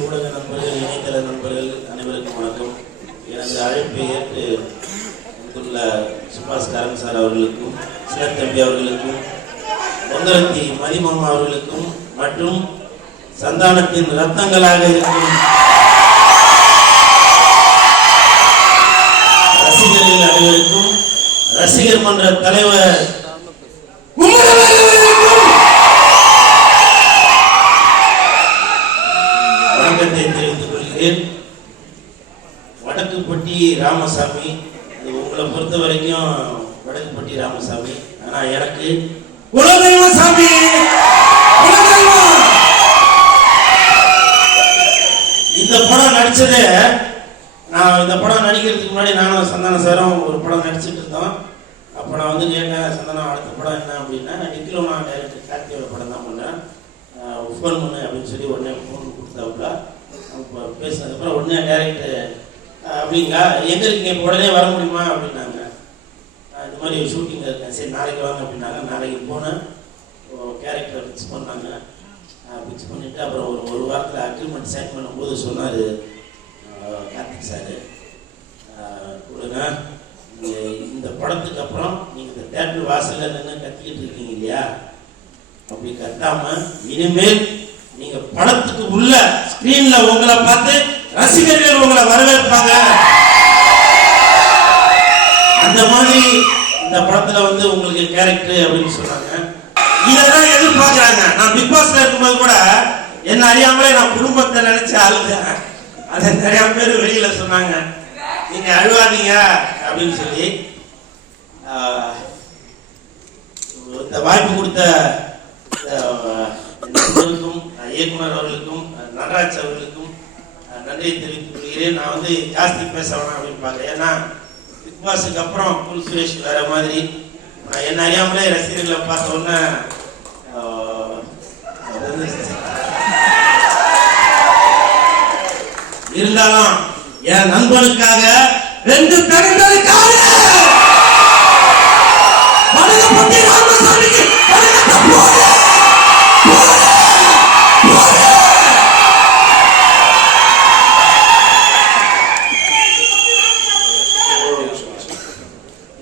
ஊடக நண்பர்கள், இணையதள நண்பர்கள் அனைவருக்கும் வணக்கம். எனது அழைப்பை ஏற்று வந்துள்ள சுபாஷ் காரன் சார் அவர்களுக்கும், சிலர் தம்பி அவர்களுக்கும், பொங்கலத்தி மதிமாமா அவர்களுக்கும் மற்றும் சந்தானத்தின் ரத்தங்களாக இருக்கும் ரசிகர்கள் அனைவருக்கும், ரசிகர் மன்ற தலைவர் வணக்கத்தை தெரிவித்துக் கொள்கிறேன். வடக்குப்பட்டி ராமசாமி, உங்களை பொறுத்த வரைக்கும் வடக்குப்பட்டி ராமசாமி, ஆனா எனக்கு குலதெய்வ சாமி. இந்த படம் நடிச்சதே, நான் இந்த படம் நடிக்கிறதுக்கு முன்னாடி நானும் சந்தான சாரும் ஒரு படம் நடிச்சுட்டு இருந்தோம். அப்போ நான் வந்து கேட்டேன், சந்தானம் அடுத்த படம் என்ன அப்படின்னா, நிக்கிலோ நான் டைரக்டர் கார்த்தியோட படம் தான் பண்ணேன், ஃபோன் பண்ணு அப்படின்னு சொல்லி உடனே ஃபோன் கொடுத்தாப்புல. இப்போ பேசினதுக்கப்புறம் உடனே டைரக்டர் அப்படிங்களா, எங்கே இருக்கீங்க, இப்போ உடனே வர முடியுமா அப்படின்னாங்க. இந்த மாதிரி ஷூட்டிங்கில் இருக்கேன், சரி நாளைக்கு வாங்க அப்படின்னாங்க. நாளைக்கு போனேன், கேரக்டரை ஃபிக்ஸ் பண்ணாங்க. ஃபிக்ஸ் பண்ணிவிட்டு அப்புறம் ஒரு வாரத்தில் அக்ரிமெண்ட் சைன் பண்ணும்போது சொன்னார் கார்த்திக் சார், கொடுங்க, இந்த படத்துக்கு அப்புறம் நீங்கள் இந்த தேட்டர் வாசலில் நின்று கத்திக்கிட்டு இருக்கீங்க இல்லையா, அப்படி கத்தாம இனிமேல் நீங்க படத்துக்கு உள்ள ஸ்கிரீன்ல உங்களை பார்த்து ரசிகர்கள் உங்களை வரவேற்பாங்க. அந்த மாதிரி இந்த படத்துல வந்து உங்களுக்கு கேரக்டர் அப்படின்னு சொன்னாங்க. இதெல்லாம் எதிர்பார்க்கிறாங்க. நான் பிக் பாஸ்ல இருக்கும்போது கூட என்ன அறியாமலே நான் குடும்பத்தை நினைச்சு அழுதேன். அதை நிறைய பேர் வெளியில சொன்னாங்க, நீங்க அழுவாதீங்க அப்படின்னு சொல்லி. இந்த வாய்ப்பு கொடுத்த நண்பர்களுக்கும், இயக்குனர் அவர்களுக்கும், நடராஜ் அவர்களுக்கும் நன்றியை தெரிவித்துக் கொள்கிறேன். நான் வந்து ஜாஸ்தி பேச வேணாம் அப்படின்னு பார்க்கிறேன். ஏன்னா பிக் பாஸுக்கு அப்புறம் குல் சுரேஷ் வேற மாதிரி, என்ன அறியாமலே ரசிகர்களை பார்த்த உடனே இருந்தாலும் என் நண்பனுக்காக 2 பெண்களுக்காக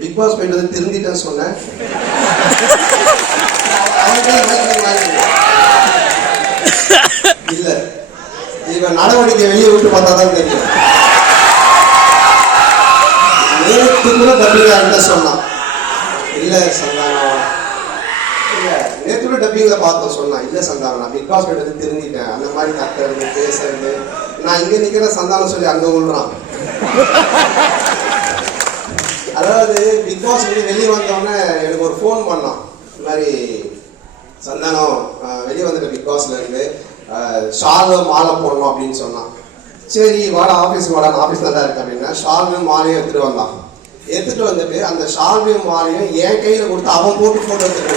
பிக் பாஸ் போயிட்டு திருந்திட்டேன்னு சொன்னேன். இல்ல, இவன் நடவடிக்கை வெளியே விட்டு பார்த்தாதான் தெரியும். நேற்று கூட டப்பிங்கார்ட்ட சொன்னான், இல்ல சந்தானம், இல்ல நேற்று கூட டப்பிங்ல பார்த்தோம் சொன்னான், இல்ல சந்தானம் நான் பிக் பாஸ் போயிட்டு திருந்திட்டேன். அந்த மாதிரி கத்துறது பேசுறது, நான் இங்க நிக்கிற சந்தானம் சொல்லி அங்க விழுறான். அதாவது பிக் பாஸ் வெளியே வந்தோடனே எனக்கு ஒரு ஃபோன் பண்ணான், இந்த மாதிரி சந்தானம் வெளியே வந்துட்டு பிக் பாஸ்ல இருந்து ஷாலு மாலை போடணும் அப்படின்னு சொன்னான். சரி வாடா ஆஃபீஸ் வாடா, ஆஃபீஸ் நல்லா இருக்கு அப்படின்னா ஷால்வையும் மாலையும் எடுத்துட்டு வந்தான். எடுத்துட்டு வந்துட்டு அந்த ஷால்வையும் மாலையும் என் கையில கொடுத்து அவன் போட்டு போட்டு எடுத்துட்டு